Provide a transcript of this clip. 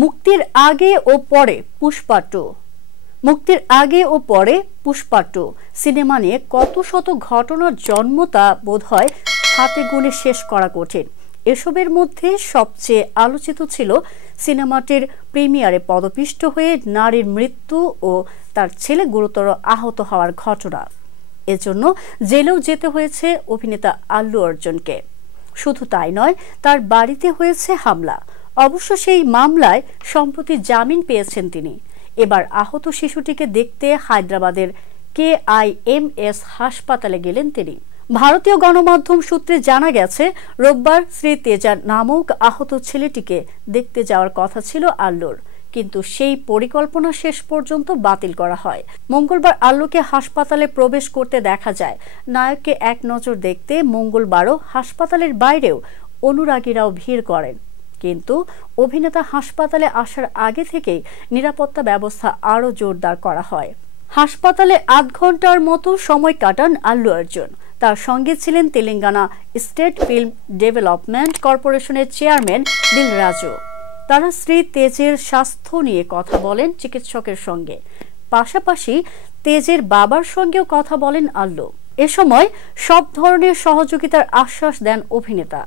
মুক্তির আগে ও পরে পুষ্পা টু। মুক্তির আগে ও পরে পুষ্পা টু সিনেমা নিয়ে কত শত ঘটনার জন্ম তা বোধহয় হাতে গুণে শেষ করা কঠিন। এসবের মধ্যে সবচেয়ে আলোচিত ছিল সিনেমাটির প্রিমিয়ারে পদপিষ্ট হয়ে নারীর মৃত্যু ও তার ছেলে গুরুতর আহত হওয়ার ঘটনা। এজন্য জেলেও যেতে হয়েছে অভিনেতা আল্লু অর্জুনকে। শুধু তাই নয়, তার বাড়িতে হয়েছে হামলা। অবশ্য সেই মামলায় সম্প্রতি জামিন পেয়েছেন তিনি। এবার আহত শিশুটিকে দেখতে হায়দ্রাবাদের KIMS হাসপাতালে গেলেন তিনি। ভারতীয় গণমাধ্যম সূত্রে জানা গেছে, রোববার শ্রী তেজা নামক আহত ছেলেটিকে দেখতে যাওয়ার কথা ছিল আল্লুর, কিন্তু সেই পরিকল্পনা শেষ পর্যন্ত বাতিল করা হয়। মঙ্গলবার আল্লুকে হাসপাতালে প্রবেশ করতে দেখা যায়। নায়ককে এক নজর দেখতে মঙ্গলবারও হাসপাতালের বাইরেও অনুরাগীরাও ভিড় করেন। কিন্তু অভিনেতা হাসপাতালে আসার আগে থেকেই নিরাপত্তা ব্যবস্থা আরও জোরদার করা হয়। হাসপাতালে আধ ঘন্টার মতো সময় কাটান আল্লু অর্জুন। তার সঙ্গে ছিলেন তেলেঙ্গানা স্টেট ফিল্ম ডেভেলপমেন্ট কর্পোরেশনের চেয়ারম্যান দিল রাজু। তারা শ্রী তেজের স্বাস্থ্য নিয়ে কথা বলেন চিকিৎসকের সঙ্গে। পাশাপাশি তেজের বাবার সঙ্গেও কথা বলেন আল্লু। এ সময় সব ধরনের সহযোগিতার আশ্বাস দেন অভিনেতা।